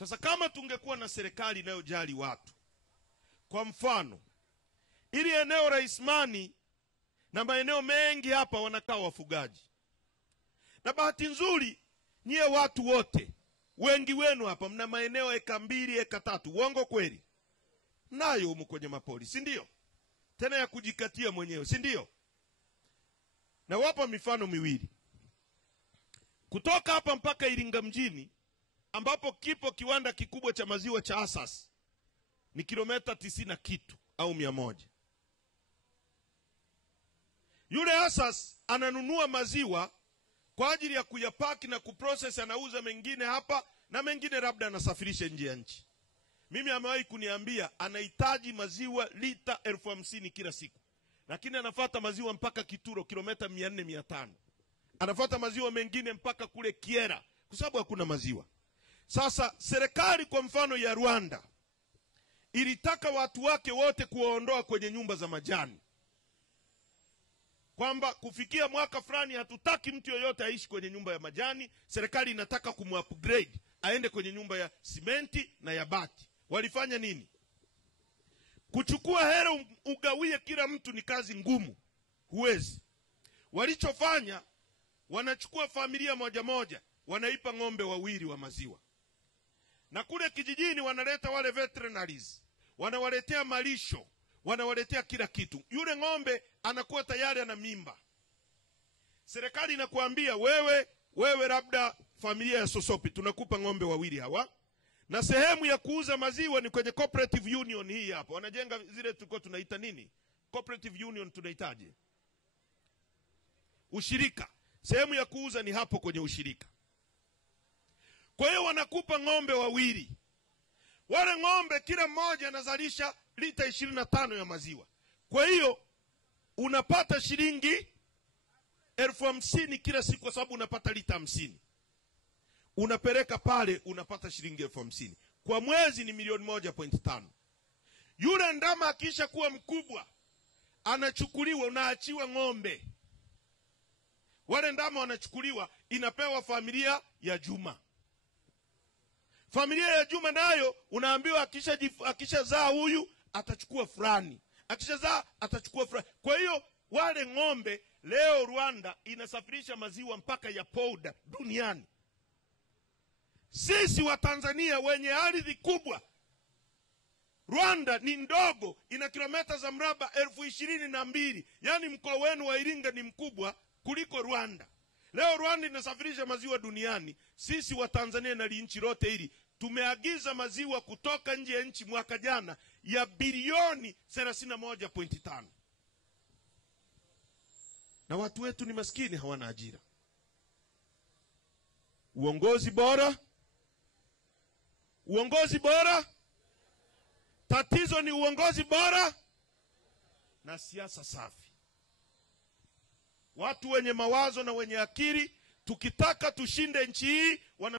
Sasa kama tungekuwa na serikali inayojali watu, kwa mfano, ili eneo la Isimani na maeneo mengi hapa wanakaa wafugaji. Na bahati nzuri, nyie watu wote, wengi wenu hapa mna maeneo eka 2, eka 3. Uongo kweli? Nayo humu kwenye mapori, si ndio? Tena ya kujikatia mwenyewe, si ndio? Na wapa mifano miwili. Kutoka hapa mpaka Iringa mjini, ambapo kipo kiwanda kikubwa cha maziwa cha Asas, ni kilomita 90 na kitu au 100. Yule Asas ananunua maziwa kwa ajili ya kuyapaki na kuprocess, anauza mengine hapa na mengine labda anasafirisha nje ya nchi. Mimi amewahi kuniambia anahitaji maziwa lita 50,000 kila siku. Lakini anafuata maziwa mpaka Kituro kilomita 400-500. Anafuata maziwa mengine mpaka kule Kiera kwa sababu hakuna maziwa. Sasa serikali kwa mfano ya Rwanda ilitaka watu wake wote kuwaondoa kwenye nyumba za majani, kwamba kufikia mwaka fulani hatutaki mtu yoyote aishi kwenye nyumba ya majani. Serikali inataka kumupgrade aende kwenye nyumba ya simenti na ya bati. Walifanya nini? Kuchukua hela ugawie kila mtu ni kazi ngumu, huwezi. Walichofanya, wanachukua familia moja moja, wanaipa ng'ombe 2 wa maziwa. Na kule kijijini wanaleta wale veterinaries, wanawaletea malisho, wanawaletea kila kitu. Yule ng'ombe anakuwa tayari ana mimba. Serikali inakuambia wewe labda familia ya Sosopi, tunakupa ng'ombe 2 hawa. Na sehemu ya kuuza maziwa ni kwenye cooperative union hii hapa. Wanajenga zile tulikuwa tunaita nini? Cooperative union tunahitaji ushirika. Sehemu ya kuuza ni hapo kwenye ushirika. Kwa hiyo wanakupa ng'ombe 2. Wale ng'ombe kila mmoja anazalisha lita 25 ya maziwa. Kwa hiyo unapata shilingi 50,000 kila siku kwa sababu unapata lita 50. Unapeleka pale unapata shilingi 50,000. Kwa mwezi ni 1.5 milioni. Yule ndama akisha kuwa mkubwa anachukuliwa, unaachiwa ng'ombe. Wale ndama wanachukuliwa, inapewa familia ya Juma. Familia ya Juma nayo unaambiwa akishazaa huyu atachukua fulani, akishazaa atachukua fulani. Kwa hiyo wale ng'ombe leo Rwanda inasafirisha maziwa mpaka ya powder duniani. Sisi wa Tanzania wenye ardhi kubwa, Rwanda ni ndogo, ina kilomita za mraba 22,000. Yani mkoa wenu wa Iringa ni mkubwa kuliko Rwanda. Leo Rwanda inasafirisha maziwa duniani. Sisi wa Tanzania na nchi lote hili tumeagiza maziwa kutoka nje ya nchi mwaka jana ya bilioni 31.5. Na watu wetu ni maskini, hawana ajira. Uongozi bora. Uongozi bora. Tatizo ni uongozi bora na siasa safi. Watu wenye mawazo na wenye akili, tukitaka tushinde nchi hii